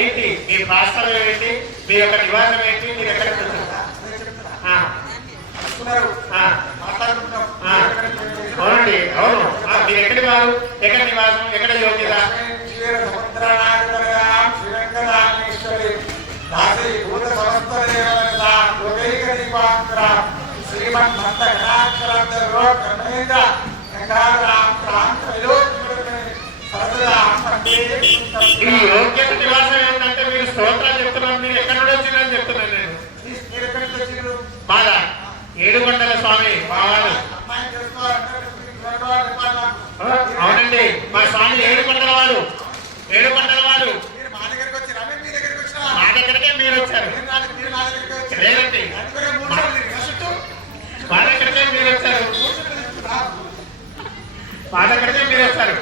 ఏంటి మీ ప్రాస్తావం ఏంటి, మీ యొక్క నివాసం ఏంటి, మీరు ఎక్కడ అవునండి అవును మీరు ఎక్కడి వారు, ఎక్కడ నివాసం, ఎక్కడ యోగ్యత? ఈ యోగ్యత నివాసం ఏంటంటే మీరు స్తోత్రాలు చెప్తున్నారు, మీరు ఎక్కడ నుండి వచ్చిందని చెప్తున్నాను నేను. బాగా ఏడుకొండల స్వామి మా వాళ్ళు. అవునండి మా స్వామి ఏడుకొండల వాడు, ఏడుకొండల వాడు. మా దగ్గరకే మీరు వచ్చారు. లేదండి మా దగ్గరకే మీరు వచ్చారు, మా దగ్గరకే మీరు వచ్చారు.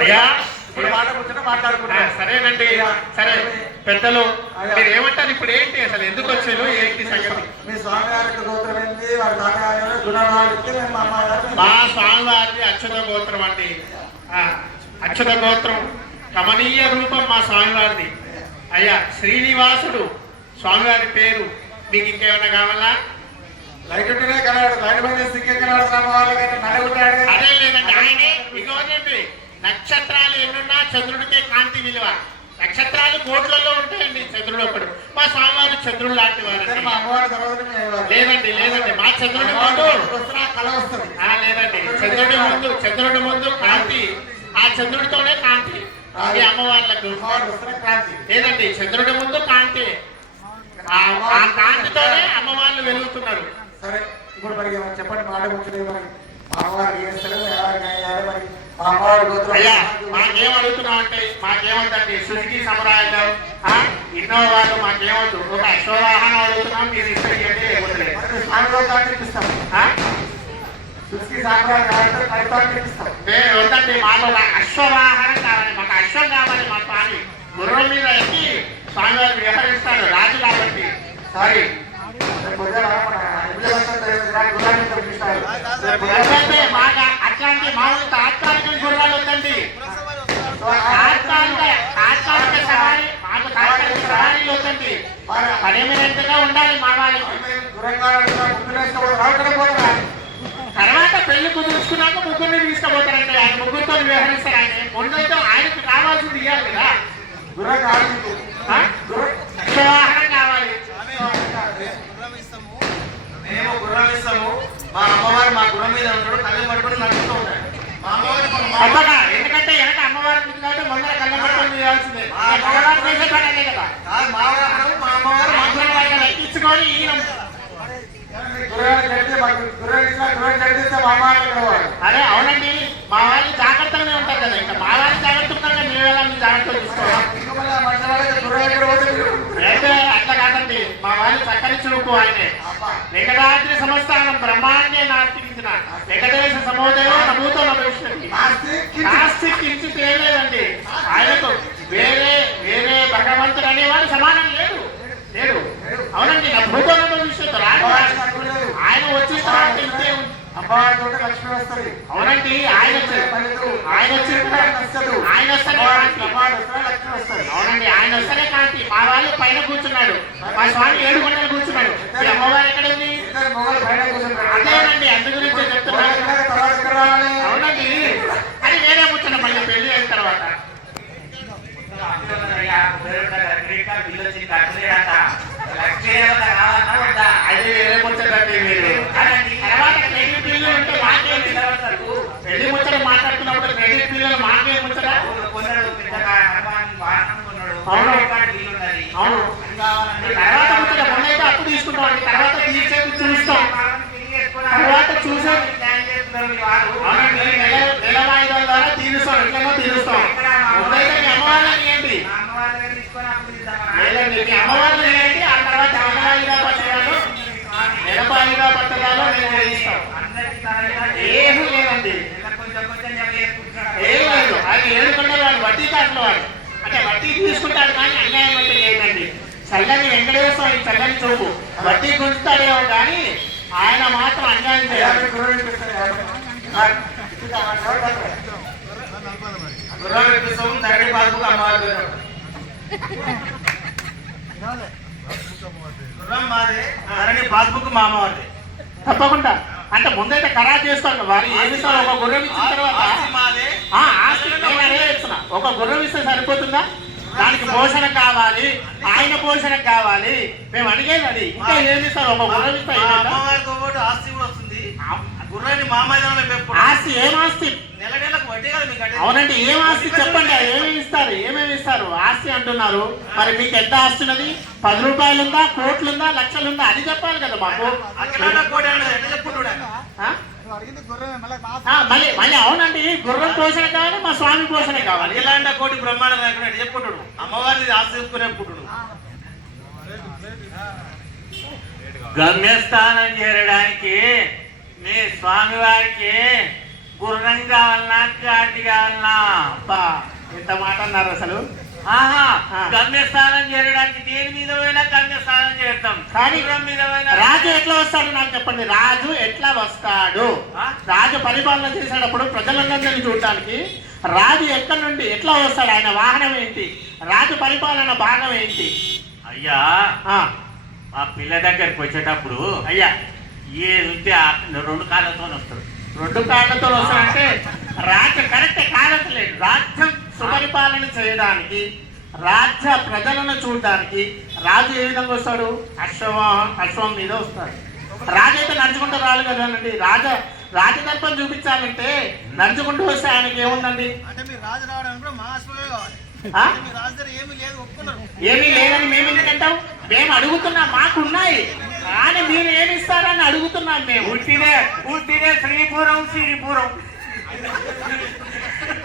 అయ్యా సరేనండి సరే పెద్దలు మీరు ఏమంటారు ఇప్పుడు ఏంటి అసలు ఎందుకు వచ్చారు ఏంటి సంగతి? మా స్వామివారిది అచ్యుత గోత్రం అండి. అచ్యుత గోత్రం కమనీయ రూపం మా స్వామివారిది. అయ్యా శ్రీనివాసుడు స్వామివారి పేరు. మీకు ఇంకేమైనా కావాలా? అదే లేదండి ఆయనే ఇగోనండి నక్షత్రాలు ఎన్నున్నా చంద్రుడికే కాంతి విలువ. నక్షత్రాలు కోట్లలో ఉంటాయండి, చంద్రుడు ఒకడు. మా స్వామివారు చంద్రుడు లాంటి వారు. లేదండి లేదండి మా చంద్రుడి ముందు లేదండి చంద్రుడి ముందు కాంతి, ఆ చంద్రుడితోనే కాంతి. ఈ అమ్మవార్లకు లేదండి చంద్రుడి ముందు కాంతి, ఆ కాంతితోనే అమ్మవార్లు వెలుగుతున్నారు. సరే ఇప్పుడు మరి చెప్పండి మాట ముచ్చటే మరి అయ్యా మాకేం అడుగుతున్నాం అంటే మాకేమంటే సుజుకి సముదాయంలో ఇన్నోవాలు మాకేమవుతు ఒక అశ్వవాహనం అడుగుతున్నాం, మీరు ఇక్కడికి అంటే వద్దండి మాకు ఒక అశ్వవాహనం కావాలి, మాకు అశ్వం కావాలి. మా స్వామి గుర్రం మీద ఎక్కి స్వామివారు వ్యవహరిస్తాడు రాజు కాబట్టి. సారీ అట్లాంటి మామూలు తాత్కాలిక గుర్రాలు వద్దండి, తాత్కాలిక సవారీ మాకు తాత్కాలిక సవారీలు వద్దండి, పర్మనెంట్ గా ఉండాలి మా వాళ్ళకి. తర్వాత పెళ్లి కుదుర్చుకున్నాక ముగ్గురిని తీసుకుపోతారండి, ఆయన ముగ్గురితో వ్యవహరిస్తారు. ఆయన ముందుతో ఆయనకు కావాల్సింది ఇవ్వాలి కదా, వాహనం కావాలి. మేము గుర్రం ఇస్తాము, మా అమ్మవారు మా గుర్రం మీద ఉంటాడు, కళ్ళ పట్టుకుని నడుస్తూ ఉంటాడు. ఎందుకంటే వెనక అమ్మవారు ఉంది కాబట్టి ముందర కళ్ళ పట్టుకుని చేయాల్సిందే. అమ్మవారు చేసే పని అదే కదా, మా అమ్మవారు ఎక్కించుకొని ఈయన అదే అవునండి మా వాళ్ళు జాగ్రత్తగానే ఉంటారు కదా, ఇంకా మా వాళ్ళు జాగ్రత్త ఉంటారు, మీ వాళ్ళని జాగ్రత్తగా చూసుకోవాలి. అయితే అట్లా కాదండి మా వాళ్ళు చక్కని చూపు ఆయనే. వెంకటాద్రి సంస్థానం బ్రహ్మాండే నాస్తికించిన వెంకటేశ సమోదయం నమూతో నమేశ్వరి నాస్తి కించి తెలియలేదండి. ఆయనకు వేరే వేరే భగవంతుడు అనేవాడు సమానం లేడు లేడు. అవునండి నా భూతో నమేశ్వరు ఆయన వచ్చిన తర్వాత ఇంతే లక్ష్మి వస్తుంది. అవునండి ఆయన వస్తానే అవునండి ఆయన వస్తానే కాంతి. మా వాళ్ళు పైన కూర్చున్నాడు, మా స్వామి 7 గంటలు కూర్చున్నాడు. అమ్మవారు ఎక్కడ ఉంది? అదేనండి అందు గురించి చెప్తున్నాను. అవునండి అది వేరే కూర్చున్న మళ్ళీ పెళ్లి అయిన తర్వాత అది వేరే కూర్చోండి. మీరు తర్వాత క్రెడిట్ బిల్లు ఉంటే మాకేం పెళ్లి ముచ్చట మాట్లాడుతున్నప్పుడు క్రెడిట్ బిల్లు మాకేం ముచ్చట. అవును అవును తర్వాత ముచ్చట మొన్నైతే అప్పు తీసుకుంటాం, తర్వాత చూస్తాం, తర్వాత చూసాం. అవునండి నెల వాయిదాల ద్వారా తీరుస్తాం, ఎట్లనో తీరుస్తాం. ముందైతే మీ అమ్మవాళ్ళని ఏంటి లేదండి, మీ అమ్మవాళ్ళని ఏంటి ఆ తర్వాత నెలపాయిగా పట్టడాలు నేను చేయిస్తాం. ఏమీ లేదండి ఏం లేదు. ఆయన 7 గంటల వాడు వడ్డీ కాట్ల వాడు, అంటే వడ్డీ తీసుకుంటాడు కానీ అన్యాయం అంటే లేదండి. చల్లని వెంకటేశ్వర చల్లని చూపు వడ్డీ గుంజుతాడేమో కానీ ఆయన మాత్రం అన్యాయం చేయాలి. గుర్రం ఇప్పిస్తాం ధరణి పాస్బుక్ అమ్మవారి పేరు. గుర్రం మాది, ధరణి పాస్బుక్ మా అమ్మవారిది. తప్పకుండా. అంటే ముందైతే ఖరారు చేసుకోండి. వారు ఏమి ఇస్తారు? ఒక గుర్రం ఇచ్చిన తర్వాత ఆస్తి మాది. ఆస్తి నేను అదే చెప్తున్నా. ఒక గుర్రం ఇస్తే సరిపోతుందా? దానికి పోషణ కావాలి, ఆయన పోషణ కావాలి. మేము అడిగేది అది. ఇంకా ఏమి ఇస్తారు? ఒక గుర్రం ఇస్తే మా అమ్మవారితో పాటు ఆస్తి కూడా వస్తుంది. గుర్రాన్ని మా మైదానంలో పెట్టుకుంటాం. ఆస్తి ఏం ఆస్తి? నెల నెలకు వడ్డీ కదా మీకు కట్టేది. అవునండి, ఏం ఆస్తి చెప్పండి. ఏమేమి ఇస్తారు? ఏమేమి ఇస్తారు? ఆస్తి అంటున్నారు. మరి మీకు ఎంత ఆస్తి ఉన్నది? 10 రూపాయలు ఉందా, కోట్లు ఉందా, లక్షలు ఉందా? అది చెప్పాలి కదా మాకు. అఖిలాండ కోటి అన్నది ఎట్లా చెప్పుకుంటున్నా? మళ్ళీ మళ్ళీ అవునండి, గుర్రం పోషణ కావాలి, మా స్వామి పోషణ కావాలి. అఖిలాండ కోటి బ్రహ్మాండం లేకుండా ఎట్లా చెప్పుకుంటాడు? అమ్మవారిని ఆస్తి చెప్పుకునే పుట్టుడు. గమ్యస్థానం చేరడానికి మీ స్వామి వారికి గుర్రం కావాలన్నా, గాడి కావాలన్నా? అబ్బా, ఎంత మాట అన్నారు అసలు. ఆహా, గమ్యస్థానం చేరడానికి దేని మీద పోయినా గమ్యస్థానం చేస్తాం. కానీ గుర్రం మీద పోయినా రాజు ఎట్లా వస్తాడు నాకు చెప్పండి. రాజు ఎట్లా వస్తాడు? రాజు పరిపాలన చేసేటప్పుడు ప్రజలందరినీ చూడటానికి రాజు ఎక్కడి నుండి ఎట్లా వస్తాడు? ఆయన వాహనం ఏంటి? రాజు పరిపాలన భాగం ఏంటి? అయ్యా, మా పిల్ల దగ్గరికి వచ్చేటప్పుడు అయ్యా ఏది ఉంటే 2 కాళ్ళతో వస్తాడు. 2 కాళ్ళతో వస్తాడంటే రాజ్యం కరెక్ట్ కాదట్లేదు. రాజ్యం సుపరిపాలన చేయడానికి, రాజ్య ప్రజలను చూడడానికి రాజు ఏ విధంగా వస్తాడు? అశ్వం మీద వస్తాడు. రాజు అయితే నడుచుకుంటూ రాదు కదండి. రాజదర్పం చూపించాలంటే నడుచుకుంటూ వస్తే ఆయనకి ఏముందండి? ఏమీ లేదని మేము ఎందుకంటాం? మేము అడుగుతున్నాం, మాకున్నాయి కానీ మీరు ఏమి ఇస్తారని అడుగుతున్నాం. మేము ఉట్టిదే శ్రీపురం శ్రీపురం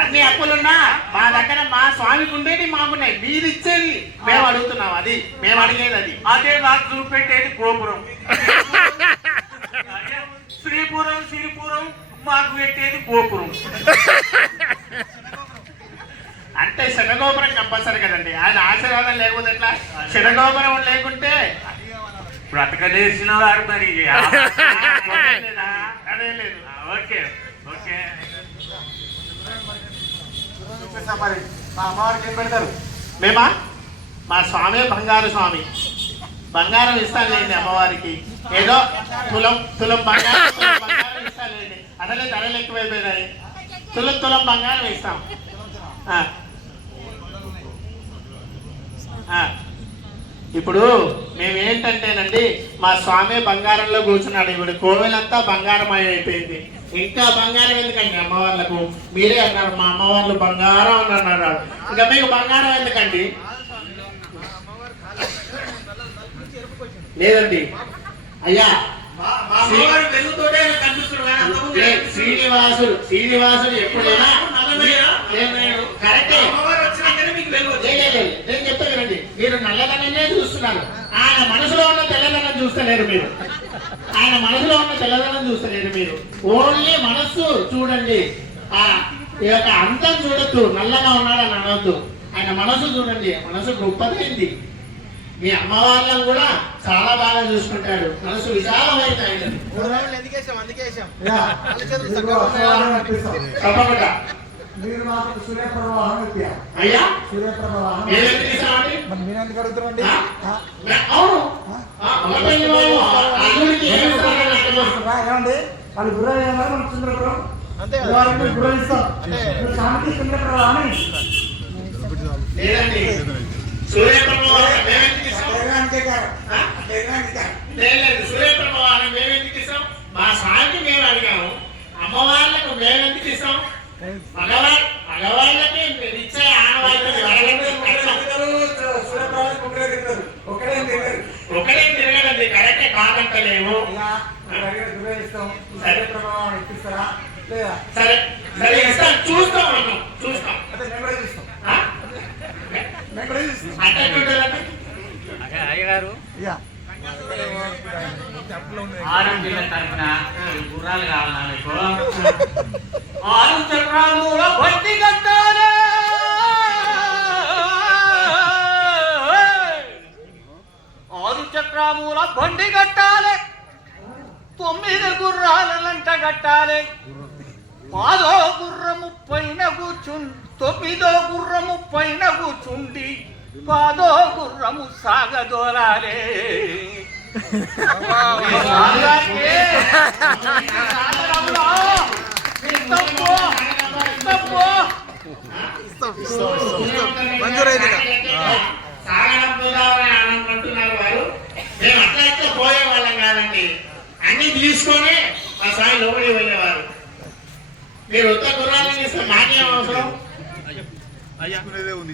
అన్ని అప్పులున్నా మా దగ్గర మా స్వామికి ఉండేది మాకున్నాయి. మీరు ఇచ్చేది మేము అడుగుతున్నాం. అది మేము అడిగేది. అది అదే మాకు చూపెట్టేది గోపురం. శ్రీపురం శ్రీపురం మాకు పెట్టేది గోపురం. అంటే శనగోపురం కంపల్సరీ కదండి. ఆయన ఆశీర్వాదం లేకపోతే ఎట్లా? శనగోపురం లేకుంటే బ్రతకలేసిన వారు మరి. అదే లేదు. Okay okay. మా అమ్మవారికి ఏం పెడతారు? మేమా? మా స్వామి బంగారు స్వామి. బంగారం ఇస్తానులేండి అమ్మవారికి. ఏదో తులం బంగారం ఇస్తానులేండి. అసలే ధరలు ఎక్కువైపోయినాయి. తులం బంగారం ఇస్తాం. ఇప్పుడు మేము ఏంటంటేనండి, మా స్వామి బంగారంలో కూర్చున్నాడు. ఇప్పుడు కోవెలంతా బంగారం అయిపోయింది. ఇంకా బంగారం ఎందుకండి అమ్మవార్లకు? మీరే అన్నారు మా అమ్మవార్లు బంగారం అని అన్నారు. ఇంకా మీకు బంగారం ఎందుకండి? లేదండి అయ్యా, శ్రీనివాసుడు ఎప్పుడైనా కరెక్టే. నేను చెప్తా వినండి. మీరు నల్లదననే చూస్తున్నారు. ఆయన మనసులో ఉన్న తెల్లదనం చూస్తలేరు మీరు. ఆయన మనసులో ఉన్న తెల్లదనం చూస్తలేరు మీరు. ఓన్లీ మనస్సు చూడండి. ఈ యొక్క అంతం చూడొద్దు. నల్లగా ఉన్నాడని అనవద్దు. ఆయన మనసు చూడండి. మనసు గొప్పదైంది. మీ అమ్మవాళ్ళని కూడా చాలా బాగా చూసుకుంటాడు. మనసు విశాలమైంది ఆయన. తప్పకుండా మీరు మాకు సూర్యప్రవాహం ఇప్పారు. అయ్యా సూర్యప్రవాహం మీరు ఎందుకు అడుగుతారండి? ఏమండి వాళ్ళు గుర్రం ఏమన్నా మనం చంద్రపురం అంతే గుర్రం ఇస్తాం. శాంతి చంద్రప్రవాహం లేదండి. సూర్యప్రభావాన్ని మేమెందుకు ఇస్తాం? మా స్వామికి మేము అడిగాము. అమ్మవార్లకు మేమెందుకు ఇస్తాం? మగవాళ్ళకి ఇచ్చే ఆడవాళ్ళకి ఒకటే తిరగదండి. కరెక్టే కాదంటలేము. సరే సరే ఇస్తాం. చూస్తాం. అయ్యగారు ఆరోగ్యం తరఫున గుర్రాలు కావాలా మీకు? 6 చక్రాల బండి కట్టాలి. 6 చక్రాల బండి కట్టాలి. 9 గుర్రాలంట కట్టాలి. పాదో గుర్రము పైన కూర్చుండి, తొమ్మిదో గుర్రము పైన కూర్చుండి, పాదో గుర్రము సాగదోలాలే. సాగడం గోదావరి అంటున్నారు వారు. మేము అట్లా ఇట్లా పోయేవాళ్ళం కాదండి, అన్ని తీసుకొని మా సాయి లోపలి పోయేవారు. మీరు ఉత్త గుర్రాలను ఇస్తే మాకేం అవసరం?